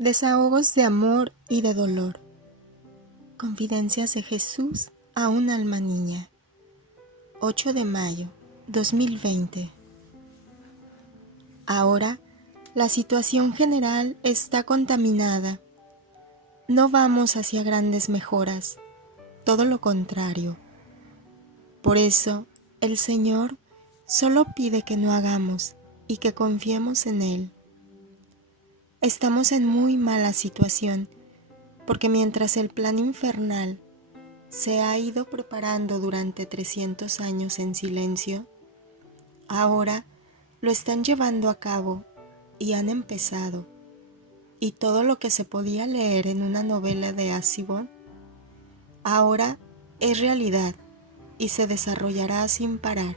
Desahogos de amor y de dolor. Confidencias de Jesús a un alma niña. 8 de mayo 2020. Ahora, la situación general está contaminada. No vamos hacia grandes mejoras, todo lo contrario. Por eso, el Señor solo pide que no hagamos y que confiemos en Él. Estamos en muy mala situación, porque mientras el plan infernal se ha ido preparando durante 300 años en silencio, ahora lo están llevando a cabo y han empezado, y todo lo que se podía leer en una novela de Asimov, ahora es realidad y se desarrollará sin parar.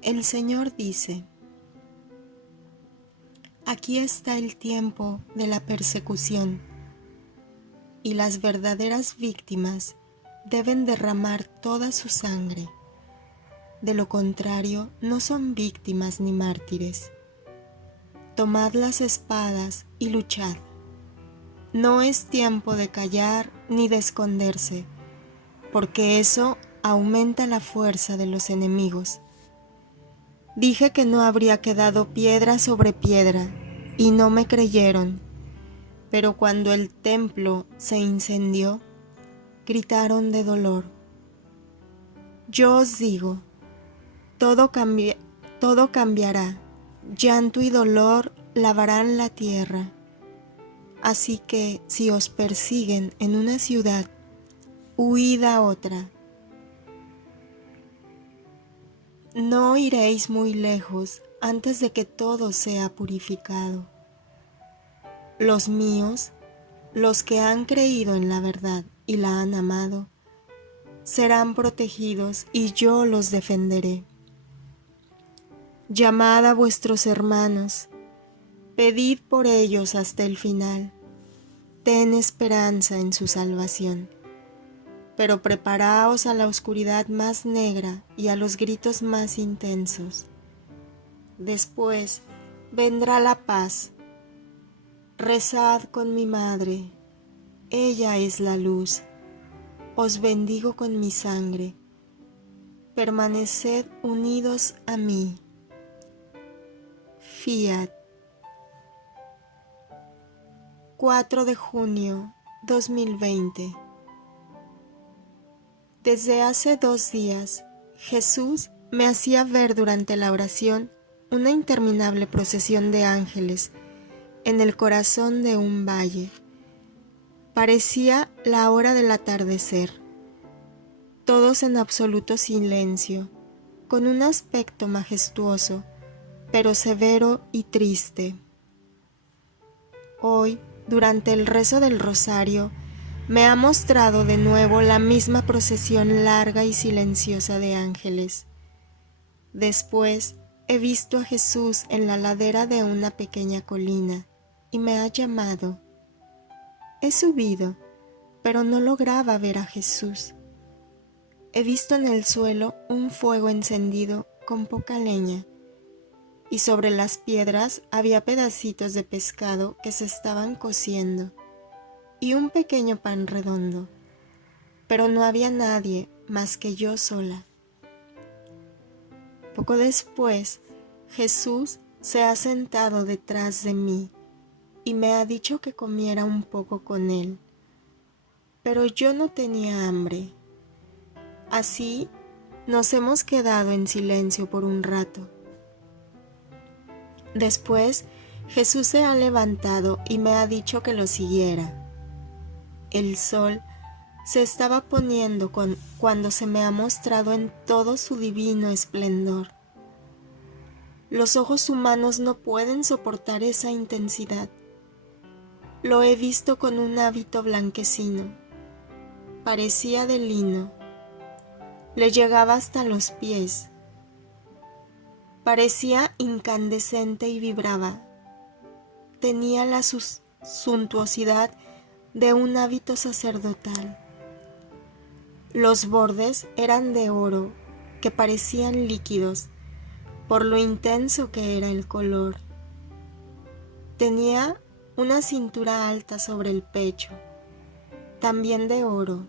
El Señor dice: aquí está el tiempo de la persecución, y las verdaderas víctimas deben derramar toda su sangre. De lo contrario, no son víctimas ni mártires. Tomad las espadas y luchad. No es tiempo de callar ni de esconderse, porque eso aumenta la fuerza de los enemigos. Dije que no habría quedado piedra sobre piedra, y no me creyeron. Pero cuando el templo se incendió, gritaron de dolor. Yo os digo, todo cambiará, llanto y dolor lavarán la tierra. Así que si os persiguen en una ciudad, huid a otra. No iréis muy lejos antes de que todo sea purificado. Los míos, los que han creído en la verdad y la han amado, serán protegidos y yo los defenderé. Llamad a vuestros hermanos, pedid por ellos hasta el final, ten esperanza en su salvación. Pero preparaos a la oscuridad más negra y a los gritos más intensos. Después vendrá la paz. Rezad con mi madre, ella es la luz. Os bendigo con mi sangre. Permaneced unidos a mí. Fiat. 4 de junio 2020. Desde hace 2 días, Jesús me hacía ver durante la oración una interminable procesión de ángeles en el corazón de un valle. Parecía la hora del atardecer. Todos en absoluto silencio, con un aspecto majestuoso, pero severo y triste. Hoy, durante el rezo del rosario, me ha mostrado de nuevo la misma procesión larga y silenciosa de ángeles. Después he visto a Jesús en la ladera de una pequeña colina y me ha llamado. He subido, pero no lograba ver a Jesús. He visto en el suelo un fuego encendido con poca leña, y sobre las piedras había pedacitos de pescado que se estaban cociendo, y un pequeño pan redondo, pero no había nadie más que yo sola. Poco después, Jesús se ha sentado detrás de mí y me ha dicho que comiera un poco con él, pero yo no tenía hambre. Así nos hemos quedado en silencio por un rato. Después, Jesús se ha levantado y me ha dicho que lo siguiera. El sol se estaba poniendo cuando se me ha mostrado en todo su divino esplendor. Los ojos humanos no pueden soportar esa intensidad. Lo he visto con un hábito blanquecino. Parecía de lino. Le llegaba hasta los pies. Parecía incandescente y vibraba. Tenía la suntuosidad de un hábito sacerdotal. Los bordes eran de oro, que parecían líquidos, por lo intenso que era el color. Tenía una cintura alta sobre el pecho, también de oro.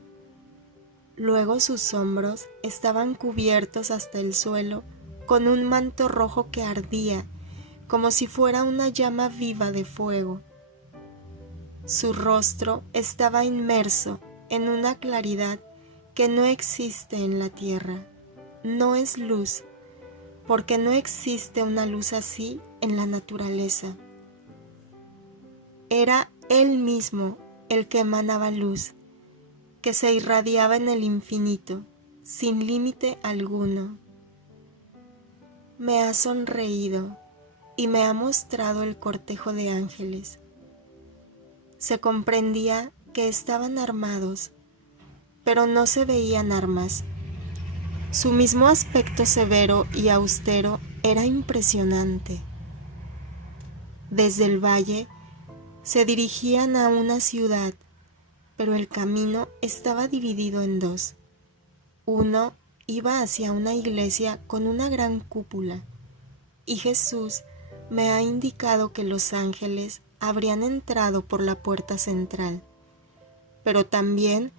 Luego sus hombros estaban cubiertos hasta el suelo con un manto rojo que ardía como si fuera una llama viva de fuego. Su rostro estaba inmerso en una claridad que no existe en la tierra. No es luz, porque no existe una luz así en la naturaleza. Era él mismo el que emanaba luz, que se irradiaba en el infinito, sin límite alguno. Me ha sonreído y me ha mostrado el cortejo de ángeles. Se comprendía que estaban armados, pero no se veían armas. Su mismo aspecto severo y austero era impresionante. Desde el valle se dirigían a una ciudad, pero el camino estaba dividido en dos. Uno iba hacia una iglesia con una gran cúpula, y Jesús me ha indicado que los ángeles habrían entrado por la puerta central, pero también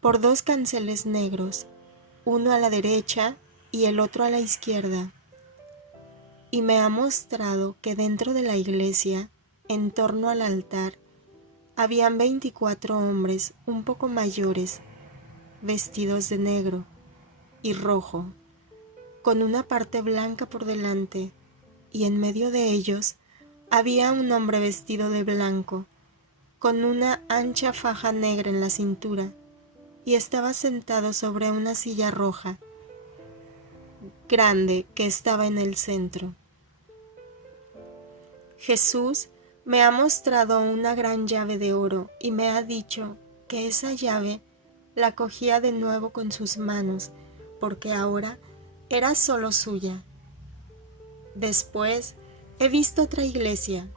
por dos canceles negros, uno a la derecha y el otro a la izquierda. Y me ha mostrado que dentro de la iglesia, en torno al altar, habían 24 hombres un poco mayores, vestidos de negro y rojo, con una parte blanca por delante, y en medio de ellos había un hombre vestido de blanco, con una ancha faja negra en la cintura, y estaba sentado sobre una silla roja, grande, que estaba en el centro. Jesús me ha mostrado una gran llave de oro y me ha dicho que esa llave la cogía de nuevo con sus manos, porque ahora era solo suya. Después he visto otra iglesia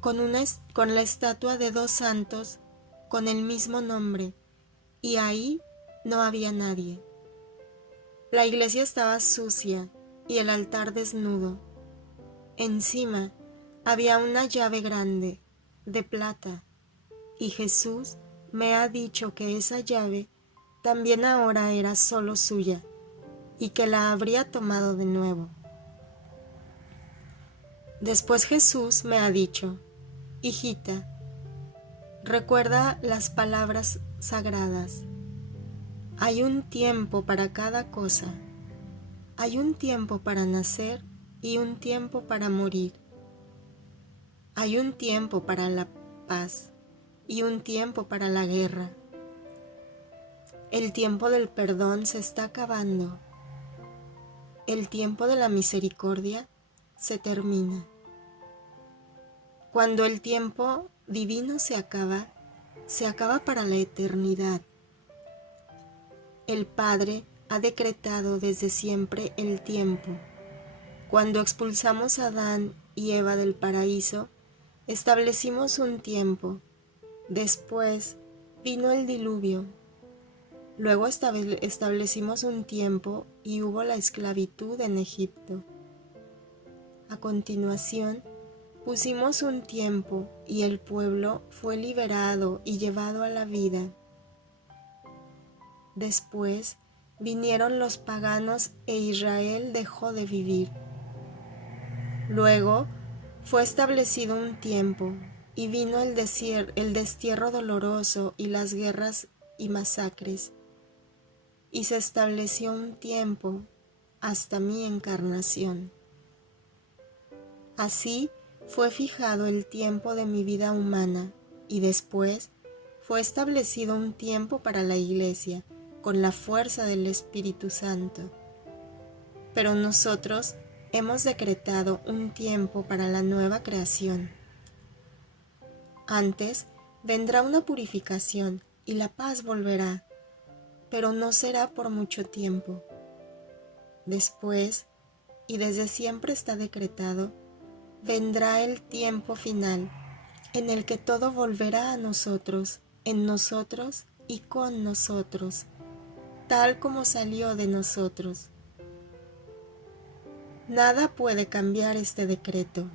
con la estatua de dos santos con el mismo nombre, y ahí no había nadie. La iglesia estaba sucia y el altar desnudo. Encima había una llave grande, de plata, y Jesús me ha dicho que esa llave también ahora era solo suya, y que la habría tomado de nuevo. Después Jesús me ha dicho: hijita, recuerda las palabras sagradas. Hay un tiempo para cada cosa. Hay un tiempo para nacer y un tiempo para morir. Hay un tiempo para la paz y un tiempo para la guerra. El tiempo del perdón se está acabando. El tiempo de la misericordia se termina. Cuando el tiempo divino se acaba para la eternidad. El Padre ha decretado desde siempre el tiempo. Cuando expulsamos a Adán y Eva del paraíso, establecimos un tiempo. Después vino el diluvio. Luego establecimos un tiempo y hubo la esclavitud en Egipto. A continuación, pusimos un tiempo y el pueblo fue liberado y llevado a la vida. Después vinieron los paganos e Israel dejó de vivir. Luego fue establecido un tiempo y vino el destierro doloroso y las guerras y masacres. Y se estableció un tiempo hasta mi encarnación. Así fue fijado el tiempo de mi vida humana y después fue establecido un tiempo para la Iglesia con la fuerza del Espíritu Santo. Pero nosotros hemos decretado un tiempo para la nueva creación. Antes vendrá una purificación y la paz volverá, pero no será por mucho tiempo. Después, y desde siempre está decretado, vendrá el tiempo final, en el que todo volverá a nosotros, en nosotros y con nosotros, tal como salió de nosotros. Nada puede cambiar este decreto,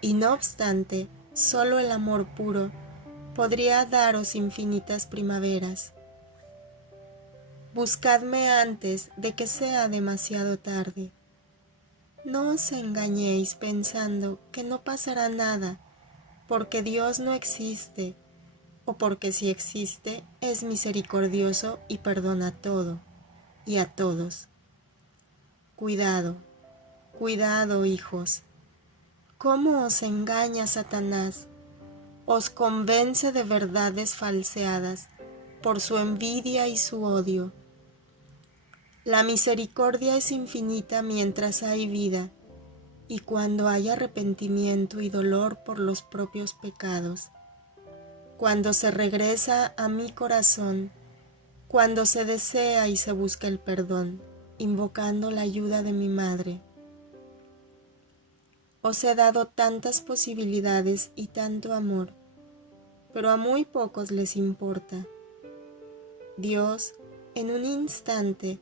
y no obstante, solo el amor puro podría daros infinitas primaveras. Buscadme antes de que sea demasiado tarde. No os engañéis pensando que no pasará nada, porque Dios no existe, o porque si existe es misericordioso y perdona todo y a todos. Cuidado, cuidado, hijos. ¿Cómo os engaña Satanás? Os convence de verdades falseadas por su envidia y su odio. La misericordia es infinita mientras hay vida, y cuando hay arrepentimiento y dolor por los propios pecados. Cuando se regresa a mi corazón, cuando se desea y se busca el perdón, invocando la ayuda de mi madre. Os he dado tantas posibilidades y tanto amor, pero a muy pocos les importa. Dios, en un instante,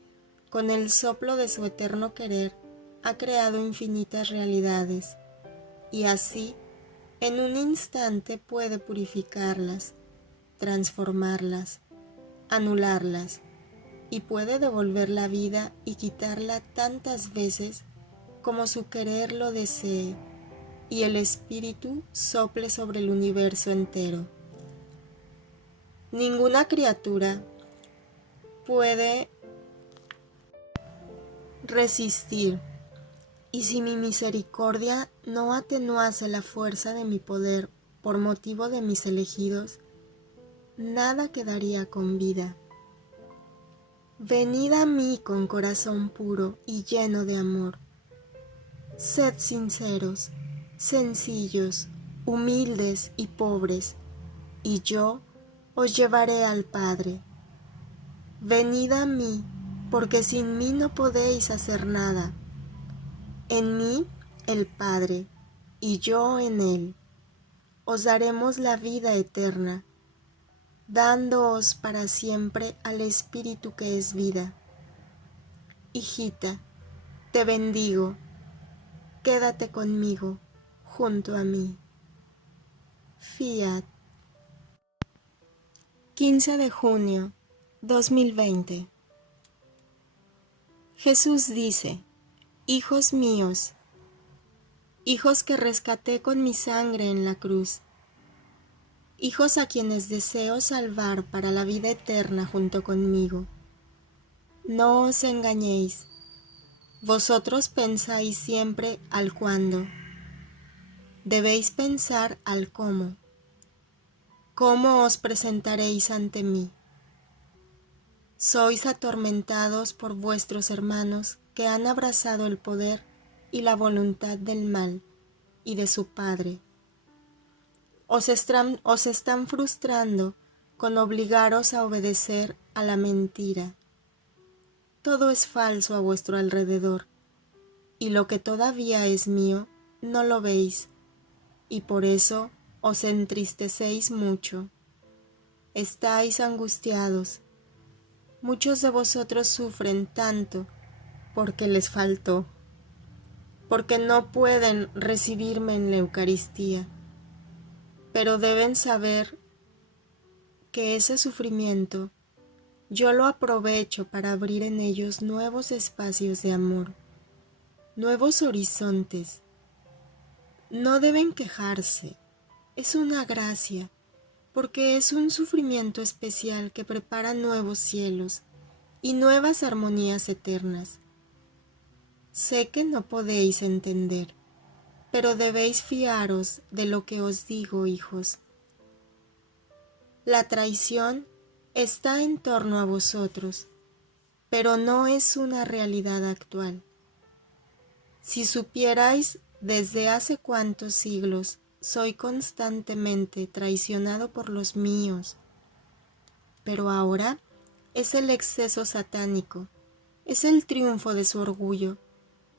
con el soplo de su eterno querer, ha creado infinitas realidades, y así, en un instante puede purificarlas, transformarlas, anularlas, y puede devolver la vida y quitarla tantas veces como su querer lo desee, y el Espíritu sople sobre el universo entero. Ninguna criatura puede resistir, y si mi misericordia no atenuase la fuerza de mi poder por motivo de mis elegidos, nada quedaría con vida. Venid a mí con corazón puro y lleno de amor. Sed sinceros, sencillos, humildes y pobres, y yo os llevaré al Padre. Venid a mí, porque sin mí no podéis hacer nada. En mí el Padre, y yo en Él. Os daremos la vida eterna, dándoos para siempre al Espíritu que es vida. Hijita, te bendigo, quédate conmigo, junto a mí. Fiat. 15 de junio 2020. Jesús dice: hijos míos, hijos que rescaté con mi sangre en la cruz, hijos a quienes deseo salvar para la vida eterna junto conmigo. No os engañéis, vosotros pensáis siempre al cuándo, debéis pensar al cómo. ¿Cómo os presentaréis ante mí? Sois atormentados por vuestros hermanos que han abrazado el poder y la voluntad del mal y de su padre. Os están frustrando con obligaros a obedecer a la mentira. Todo es falso a vuestro alrededor, y lo que todavía es mío no lo veis, y por eso os entristecéis mucho. Estáis angustiados. Muchos de vosotros sufren tanto porque les faltó, porque no pueden recibirme en la Eucaristía, pero deben saber que ese sufrimiento yo lo aprovecho para abrir en ellos nuevos espacios de amor, nuevos horizontes. No deben quejarse, es una gracia, porque es un sufrimiento especial que prepara nuevos cielos y nuevas armonías eternas. Sé que no podéis entender, pero debéis fiaros de lo que os digo, hijos. La traición está en torno a vosotros, pero no es una realidad actual. Si supierais desde hace cuántos siglos soy constantemente traicionado por los míos, pero ahora es el exceso satánico, es el triunfo de su orgullo,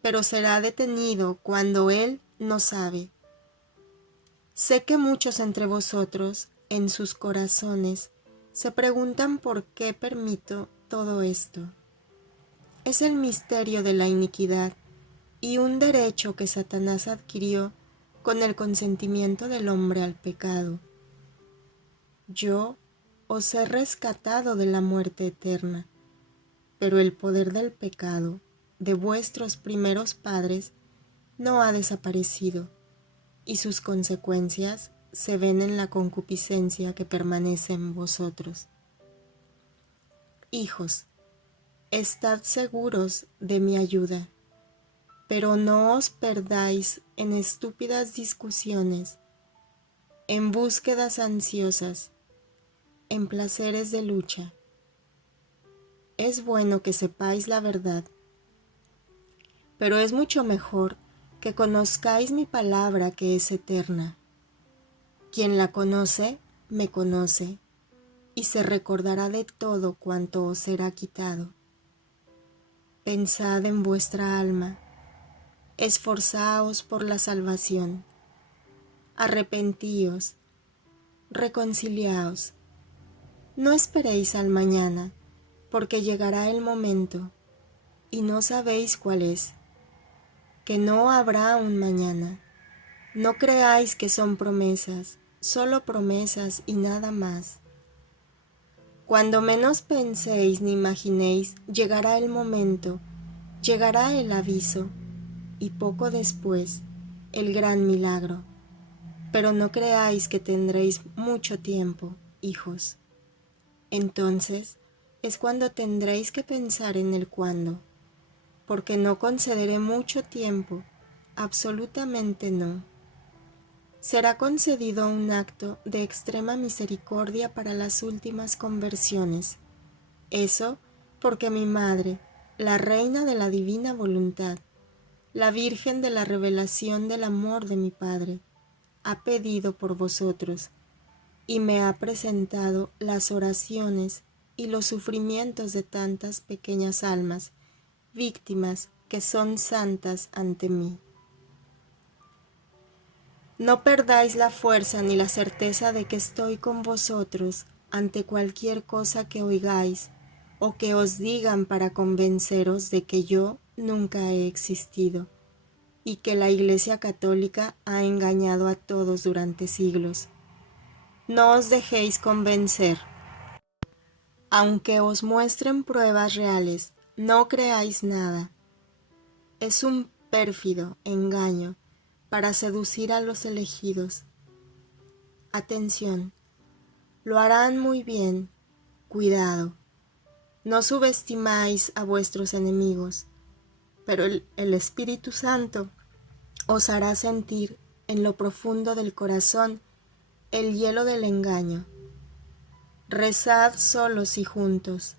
pero será detenido cuando él no sabe. Sé que muchos entre vosotros, en sus corazones, se preguntan por qué permito todo esto. Es el misterio de la iniquidad y un derecho que Satanás adquirió con el consentimiento del hombre al pecado. Yo os he rescatado de la muerte eterna, pero el poder del pecado de vuestros primeros padres no ha desaparecido, y sus consecuencias se ven en la concupiscencia que permanece en vosotros. Hijos, estad seguros de mi ayuda, pero no os perdáis en estúpidas discusiones, en búsquedas ansiosas, en placeres de lucha. Es bueno que sepáis la verdad, pero es mucho mejor que conozcáis mi palabra que es eterna. Quien la conoce, me conoce, y se recordará de todo cuanto os será quitado. Pensad en vuestra alma, esforzaos por la salvación, arrepentíos, reconciliaos. No esperéis al mañana, porque llegará el momento, y no sabéis cuál es, que no habrá un mañana. No creáis que son promesas, solo promesas y nada más. Cuando menos penséis ni imaginéis, llegará el momento, llegará el aviso, y poco después, el gran milagro. Pero no creáis que tendréis mucho tiempo, hijos. Entonces es cuando tendréis que pensar en el cuándo, porque no concederé mucho tiempo, absolutamente no. Será concedido un acto de extrema misericordia para las últimas conversiones. Eso porque mi madre, la reina de la divina voluntad, la Virgen de la revelación del amor de mi Padre, ha pedido por vosotros y me ha presentado las oraciones y los sufrimientos de tantas pequeñas almas, víctimas que son santas ante mí. No perdáis la fuerza ni la certeza de que estoy con vosotros ante cualquier cosa que oigáis o que os digan para convenceros de que yo nunca he existido y que la Iglesia Católica ha engañado a todos durante siglos. No os dejéis convencer. Aunque os muestren pruebas reales, no creáis nada. Es un pérfido engaño para seducir a los elegidos. Atención, lo harán muy bien, cuidado. No subestimáis a vuestros enemigos, pero el Espíritu Santo os hará sentir en lo profundo del corazón el hielo del engaño. Rezad solos y juntos.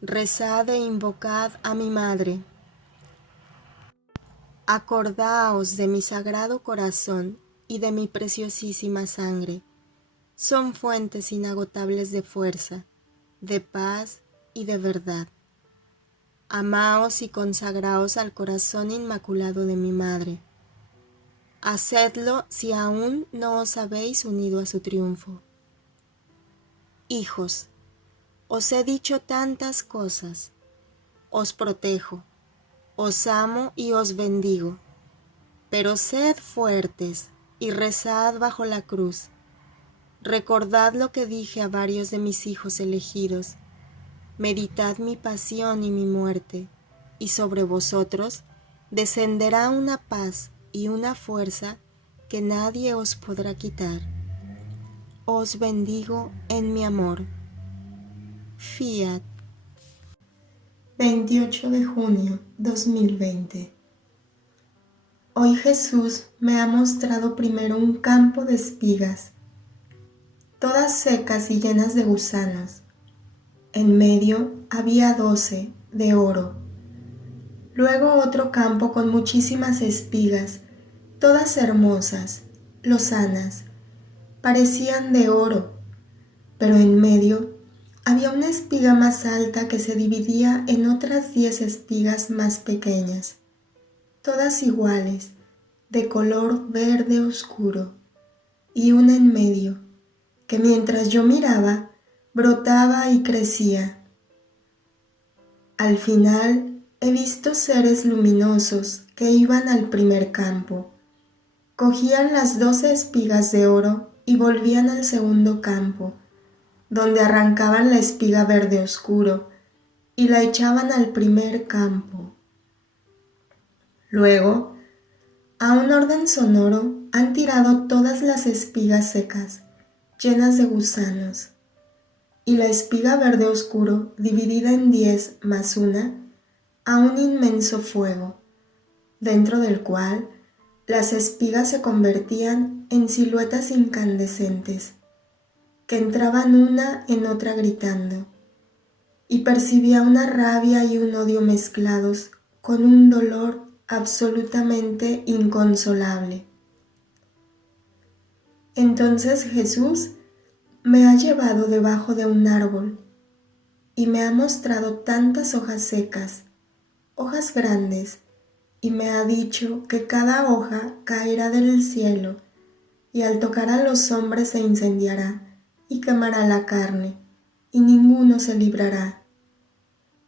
Rezad e invocad a mi Madre. Acordaos de mi sagrado corazón y de mi preciosísima sangre. Son fuentes inagotables de fuerza, de paz y de verdad. Amaos y consagraos al corazón inmaculado de mi Madre. Hacedlo si aún no os habéis unido a su triunfo. Hijos, os he dicho tantas cosas. Os protejo, os amo y os bendigo. Pero sed fuertes y rezad bajo la cruz. Recordad lo que dije a varios de mis hijos elegidos. Meditad mi pasión y mi muerte, y sobre vosotros descenderá una paz y una fuerza que nadie os podrá quitar. Os bendigo en mi amor. Fiat. 28 de junio 2020. Hoy Jesús me ha mostrado primero un campo de espigas, todas secas y llenas de gusanos. En medio había 12 de oro. Luego otro campo con muchísimas espigas, todas hermosas, lozanas, parecían de oro, pero en medio había una espiga más alta que se dividía en otras 10 espigas más pequeñas, todas iguales, de color verde oscuro, y una en medio, que mientras yo miraba, brotaba y crecía. Al final he visto seres luminosos que iban al primer campo. Cogían las 12 espigas de oro y volvían al segundo campo, donde arrancaban la espiga verde oscuro y la echaban al primer campo. Luego, a un orden sonoro, han tirado todas las espigas secas, llenas de gusanos, y la espiga verde oscuro, dividida en 10 más una, a un inmenso fuego, dentro del cual las espigas se convertían en siluetas incandescentes, que entraban una en otra gritando, y percibía una rabia y un odio mezclados con un dolor absolutamente inconsolable. Entonces Jesús me ha llevado debajo de un árbol y me ha mostrado tantas hojas secas, hojas grandes, y me ha dicho que cada hoja caerá del cielo y al tocar a los hombres se incendiará y quemará la carne, y ninguno se librará.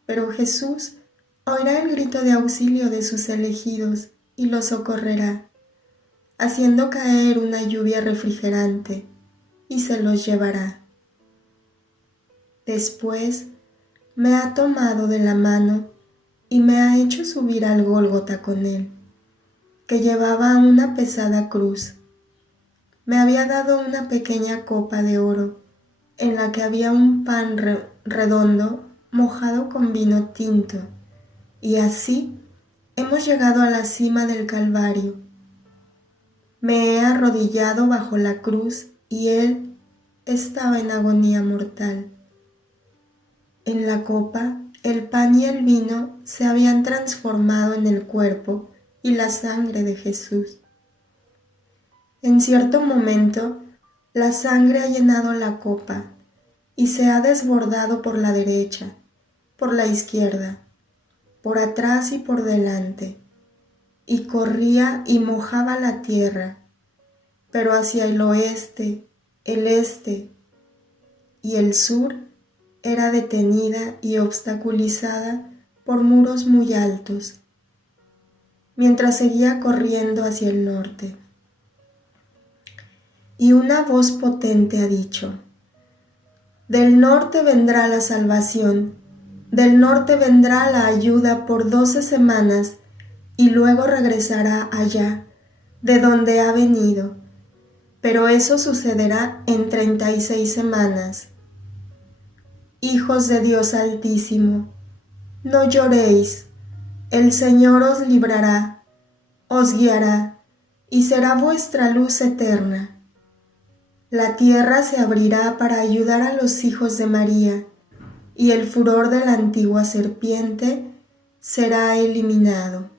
Pero Jesús oirá el grito de auxilio de sus elegidos y los socorrerá, haciendo caer una lluvia refrigerante, y se los llevará. Después me ha tomado de la mano y me ha hecho subir al Gólgota con él, que llevaba una pesada cruz. Me había dado una pequeña copa de oro, en la que había un pan redondo mojado con vino tinto, y así hemos llegado a la cima del Calvario. Me he arrodillado bajo la cruz y él estaba en agonía mortal. En la copa, el pan y el vino se habían transformado en el cuerpo y la sangre de Jesús. En cierto momento, la sangre ha llenado la copa y se ha desbordado por la derecha, por la izquierda, por atrás y por delante, y corría y mojaba la tierra, pero hacia el oeste, el este y el sur era detenida y obstaculizada por muros muy altos, mientras seguía corriendo hacia el norte. Y una voz potente ha dicho: del norte vendrá la salvación, del norte vendrá la ayuda por 12 semanas, y luego regresará allá, de donde ha venido. Pero eso sucederá en 36 semanas. Hijos de Dios Altísimo, no lloréis, el Señor os librará, os guiará, y será vuestra luz eterna. La tierra se abrirá para ayudar a los hijos de María, y el furor de la antigua serpiente será eliminado.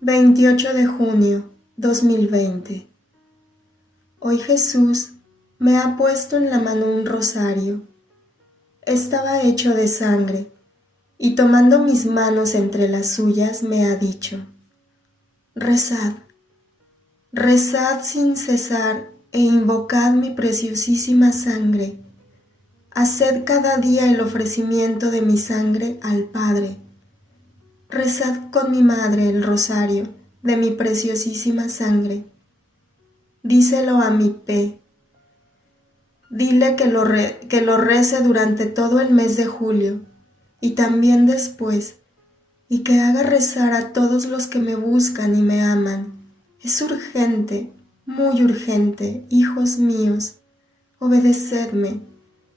28 de junio 2020. Hoy Jesús me ha puesto en la mano un rosario. Estaba hecho de sangre, y tomando mis manos entre las suyas me ha dicho: rezad. Rezad sin cesar e invocad mi preciosísima sangre. Haced cada día el ofrecimiento de mi sangre al Padre. Rezad con mi madre el rosario de mi preciosísima sangre. Díselo a mi P. Dile que lo rece durante todo el mes de julio y también después, y que haga rezar a todos los que me buscan y me aman. Es urgente, muy urgente, hijos míos, obedecedme,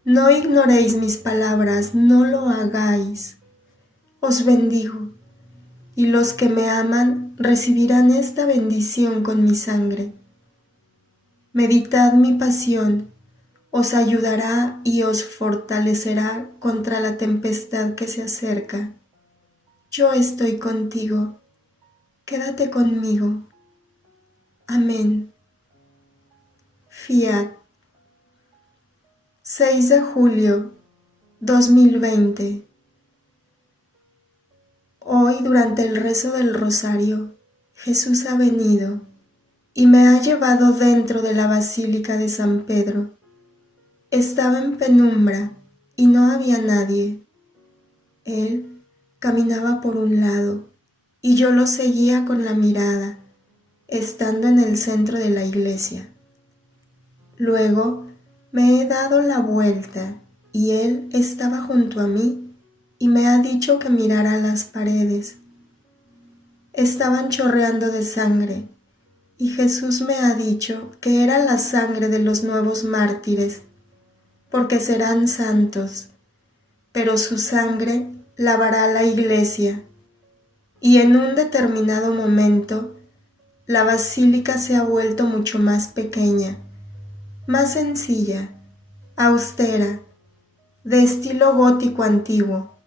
no ignoréis mis palabras, no lo hagáis. Os bendigo, y los que me aman recibirán esta bendición con mi sangre. Meditad mi pasión, os ayudará y os fortalecerá contra la tempestad que se acerca. Yo estoy contigo, quédate conmigo. Amén. Fiat. 6 de julio 2020. Hoy, durante el rezo del rosario, Jesús ha venido y me ha llevado dentro de la Basílica de San Pedro. Estaba en penumbra y no había nadie. Él caminaba por un lado y yo lo seguía con la mirada, estando en el centro de la iglesia. Luego me he dado la vuelta y él estaba junto a mí y me ha dicho que mirara las paredes. Estaban chorreando de sangre y Jesús me ha dicho que era la sangre de los nuevos mártires, porque serán santos, pero su sangre lavará la iglesia. Y en un determinado momento, la basílica se ha vuelto mucho más pequeña, más sencilla, austera, de estilo gótico antiguo.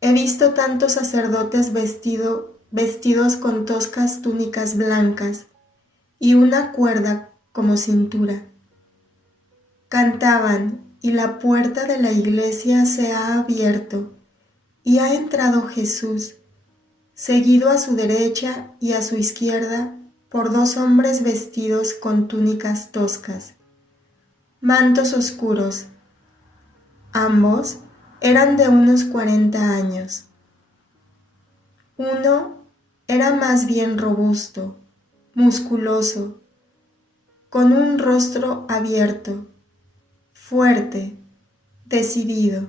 He visto tantos sacerdotes vestidos con toscas túnicas blancas y una cuerda como cintura. Cantaban y la puerta de la iglesia se ha abierto y ha entrado Jesús, seguido a su derecha y a su izquierda por dos hombres vestidos con túnicas toscas, mantos oscuros. Ambos eran de unos 40 años. Uno era más bien robusto, musculoso, con un rostro abierto, fuerte, decidido.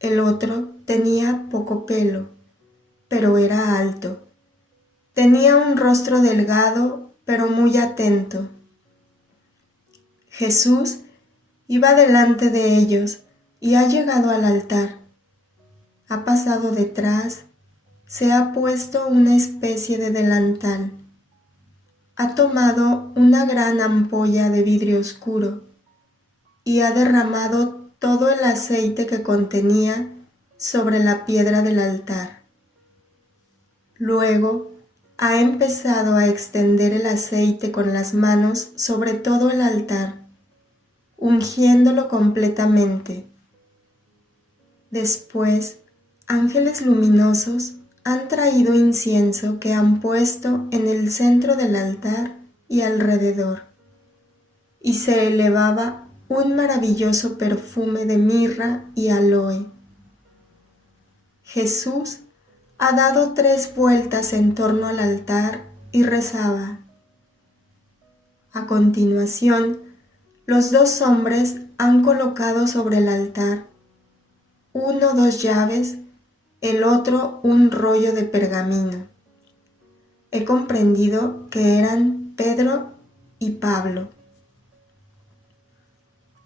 El otro tenía poco pelo, pero era alto. Tenía un rostro delgado, pero muy atento. Jesús iba delante de ellos y ha llegado al altar. Ha pasado detrás, se ha puesto una especie de delantal. Ha tomado una gran ampolla de vidrio oscuro y ha derramado todo el aceite que contenía sobre la piedra del altar. Luego ha empezado a extender el aceite con las manos sobre todo el altar, ungiéndolo completamente. Después, ángeles luminosos han traído incienso que han puesto en el centro del altar y alrededor, y se elevaba un maravilloso perfume de mirra y aloe. Jesús ha dado 3 vueltas en torno al altar y rezaba. A continuación, los 2 hombres han colocado sobre el altar, uno 2 llaves, el otro un rollo de pergamino. He comprendido que eran Pedro y Pablo.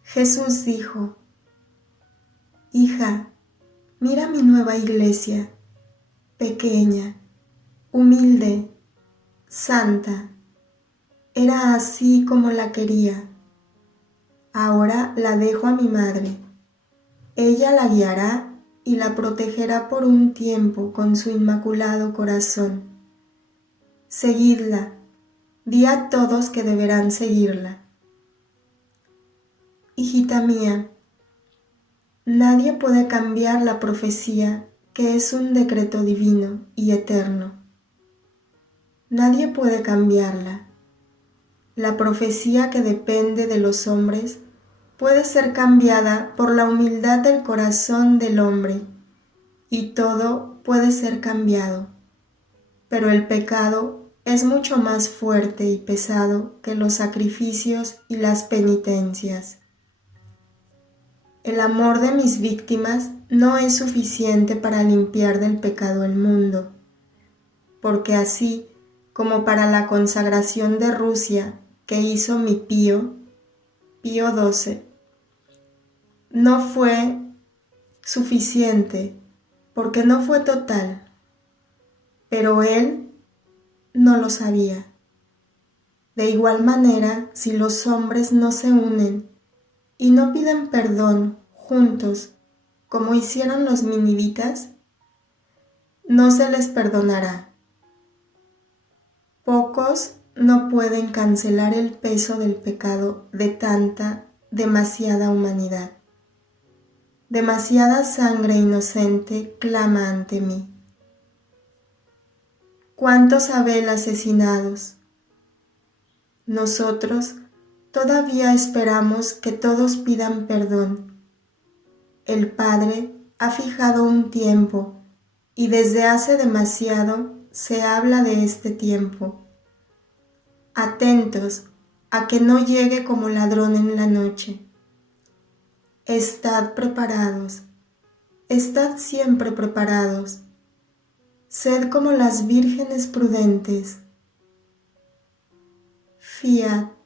Jesús dijo: Hija, mira mi nueva iglesia, pequeña, humilde, santa. Era así como la quería. Ahora la dejo a mi madre. Ella la guiará y la protegerá por un tiempo con su inmaculado corazón. Seguidla, di a todos que deberán seguirla. Hijita mía, nadie puede cambiar la profecía que es un decreto divino y eterno. Nadie puede cambiarla. La profecía que depende de los hombres puede ser cambiada por la humildad del corazón del hombre, y todo puede ser cambiado. Pero el pecado es mucho más fuerte y pesado que los sacrificios y las penitencias. El amor de mis víctimas no es suficiente para limpiar del pecado el mundo, porque así como para la consagración de Rusia que hizo mi Pío XII, no fue suficiente porque no fue total, pero él no lo sabía. De igual manera, si los hombres no se unen y no piden perdón juntos, como hicieron los ninivitas, no se les perdonará. Pocos no pueden cancelar el peso del pecado de demasiada humanidad. Demasiada sangre inocente clama ante mí. ¿Cuántos Abel asesinados? Nosotros todavía esperamos que todos pidan perdón. El Padre ha fijado un tiempo y desde hace demasiado se habla de este tiempo. Atentos a que no llegue como ladrón en la noche. Estad preparados, estad siempre preparados. Sed como las vírgenes prudentes. Fiat.